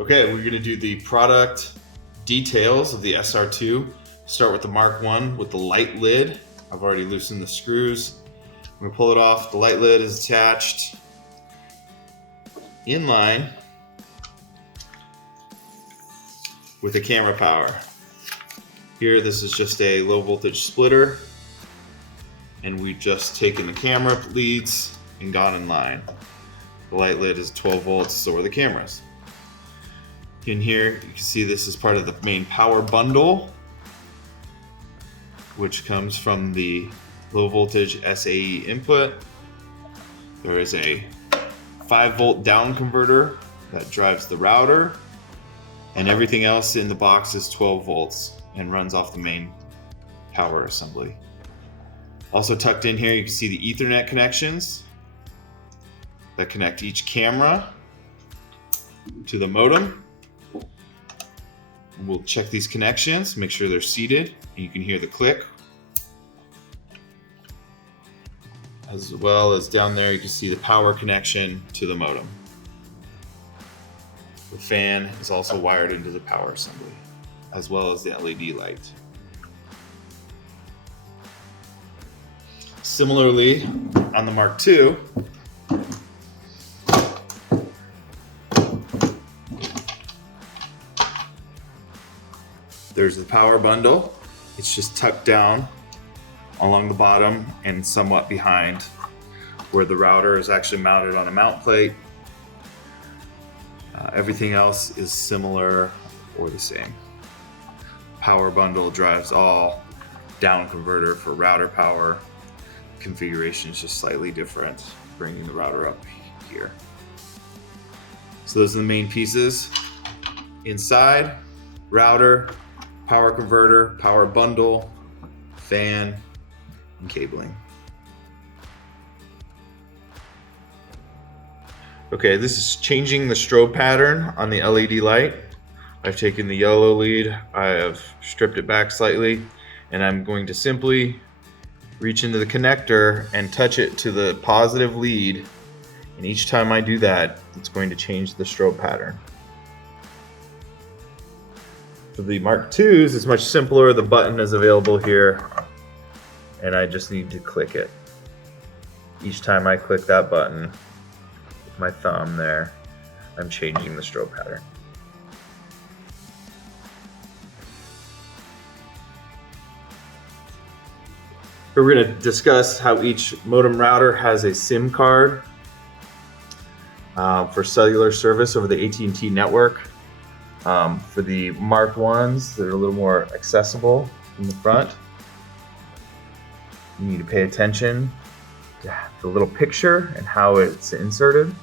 Okay, we're gonna do the product details of the SR2. Start with the Mark 1 with the light lid. I've already loosened the screws. I'm gonna pull it off. The light lid is attached in line with the camera power. Here, this is just a low voltage splitter, and we've just taken the camera leads and gone in line. The light lid is 12 volts, so are the cameras. In here, you can see this is part of the main power bundle, which comes from the low voltage SAE input. There is a 5-volt down converter that drives the router, and everything else in the box is 12 volts and runs off the main power assembly. Also tucked in here, you can see the Ethernet connections that connect each camera to the modem. We'll check these connections, make sure they're seated, and you can hear the click. As well as down there, you can see the power connection to the modem. The fan is also wired into the power assembly, as well as the LED light. Similarly, on the Mark II, there's the power bundle. It's just tucked down along the bottom and somewhat behind where the router is actually mounted on a mount plate. Everything else is similar or the same. Power bundle drives all down converter for router power. Configuration is just slightly different, bringing the router up here. So those are the main pieces. Inside, router, power converter, power bundle, fan, and cabling. Okay, this is changing the strobe pattern on the LED light. I've taken the yellow lead, I have stripped it back slightly, and I'm going to simply reach into the connector and touch it to the positive lead. And each time I do that, it's going to change the strobe pattern. For the Mark IIs, it's much simpler. The button is available here, and I just need to click it. Each time I click that button with my thumb there, I'm changing the strobe pattern. We're going to discuss how each modem router has a SIM card for cellular service over the AT&T network. For the Mark 1s, they're a little more accessible in the front. You need to pay attention to the little picture and how it's inserted,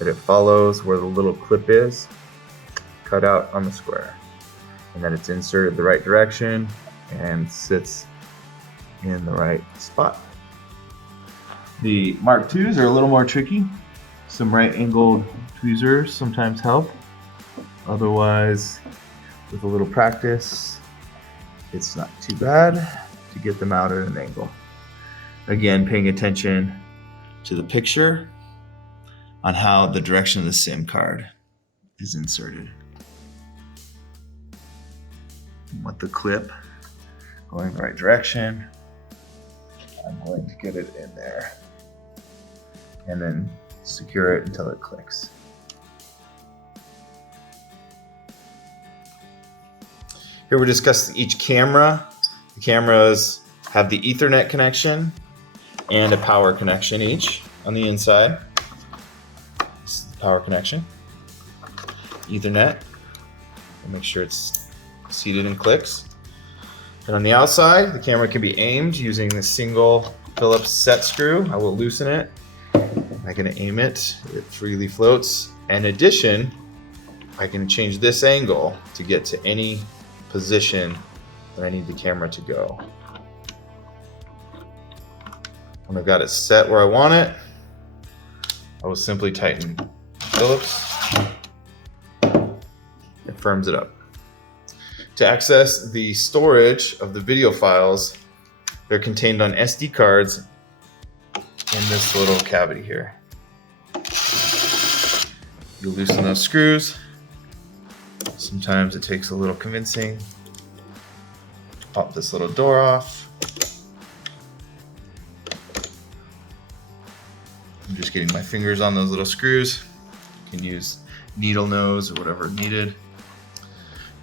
that it follows where the little clip is cut out on the square, and that it's inserted the right direction and sits in the right spot. The Mark IIs are a little more tricky. Some right-angled tweezers sometimes help. Otherwise, with a little practice, it's not too bad to get them out at an angle. Again, paying attention to the picture on how the direction of the SIM card is inserted. You want the clip going the right direction. I'm going to get it in there and then secure it until it clicks. Here we're discussing each camera. The cameras have the Ethernet connection and a power connection each on the inside. This is the power connection. Ethernet. We'll make sure it's seated and clicks. And on the outside, the camera can be aimed using the single Phillips set screw. I will loosen it. I can aim it. It freely floats. In addition, I can change this angle to get to any position that I need the camera to go. When I've got it set where I want it, I will simply tighten Phillips. It firms it up. To access the storage of the video files, they're contained on SD cards in this little cavity here. You loosen those screws, Sometimes it takes a little convincing. Pop this little door off. I'm just getting my fingers on those little screws. You can use needle nose or whatever needed.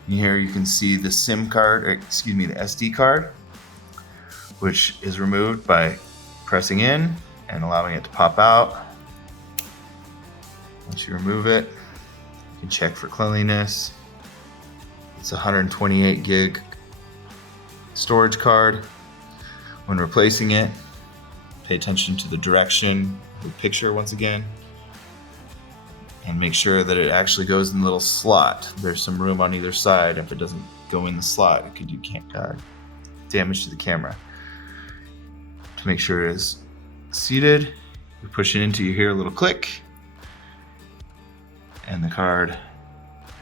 And here you can see the SIM card, or excuse me, the SD card, which is removed by pressing in and allowing it to pop out. Once you remove it, you can check for cleanliness. It's a 128 gig storage card. When replacing it, pay attention to the direction of the picture once again, and make sure that it actually goes in the little slot. There's some room on either side. If it doesn't go in the slot, it could do damage to the camera. To make sure it is seated, you push it into, you hear a little click, and the card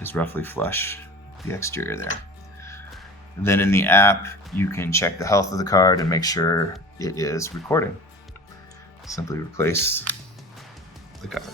is roughly flush with the exterior there. And then in the app, you can check the health of the card and make sure it is recording. Simply replace the cover.